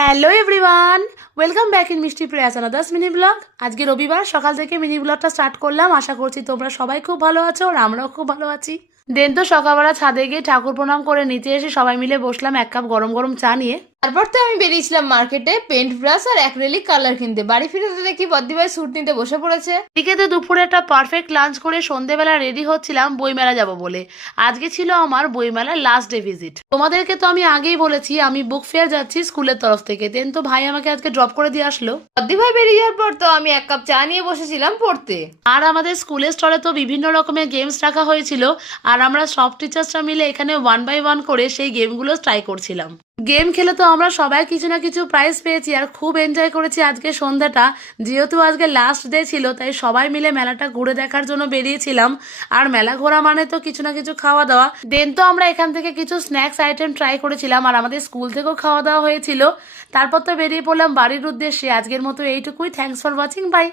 Hello everyone, welcome back in মিষ্টি প্রেয়াস আনাদার্স mini blog. আজকে রবিবার সকাল থেকে মিনি ব্লগটা স্টার্ট করলাম। আশা করছি তোমরা সবাই খুব ভালো আছো আর আমরাও খুব ভালো আছি। দেন তো সকালবেলা ছাদে গিয়ে ঠাকুর প্রণাম করে নিচে এসে সবাই মিলে বসলাম এক কাপ গরম গরম চা নিয়ে। তারপর তো আমি বেরিয়েছিলাম মার্কেটে পেন্ট ব্রাশ আর অ্যাক্রিলিক কালার কিনতে। বাড়ি ফিরে তো দেখি বদ্দিভাই স্যুট নিতে বসে পড়েছে। এদিকে তো দুপুরে একটা পারফেক্ট লাঞ্চ করে সন্ধেবেলা রেডি হচ্ছিলাম বইমেলা যাব বলে। আজকে ছিল আমার বইমেলার লাস্ট ডে ভিজিট। তোমাদেরকে তো আমি আগেই বলেছি আমি বুক ফেয়ার যাচ্ছি স্কুলের তরফ থেকে। দেন তো ভাই আমাকে আজকে ড্রপ করে দিয়ে আসলো। বদ্দিভাই বেরিয়ে যাওয়ার পর তো আমি এক কাপ চা নিয়ে বসেছিলাম পড়তে। আর আমাদের স্কুলের স্টলে তো বিভিন্ন রকমের গেমস রাখা হয়েছিল, আর আমরা সব টিচার্সরা মিলে এখানে 1 বাই 1 করে সেই গেমগুলো ট্রাই করছিলাম। গেম খেলে তো আমরা সবাই কিছু না কিছু প্রাইজ পেয়েছি আর খুব এনজয় করেছি আজকে সন্ধ্যাটা। যেহেতু আজকে লাস্ট ডে ছিল তাই সবাই মিলে মেলাটা ঘুরে দেখার জন্য বেরিয়েছিলাম। আর মেলা ঘোরা মানে তো কিছু না কিছু খাওয়া দাওয়া। দেন তো আমরা এখান থেকে কিছু স্ন্যাক্স আইটেম ট্রাই করেছিলাম আর আমাদের স্কুল থেকেও খাওয়া দাওয়া হয়েছিল। তারপর তো বেরিয়ে পড়লাম বাড়ির উদ্দেশ্যে। আজকের মতো এইটুকুই। Thanks for watching, by.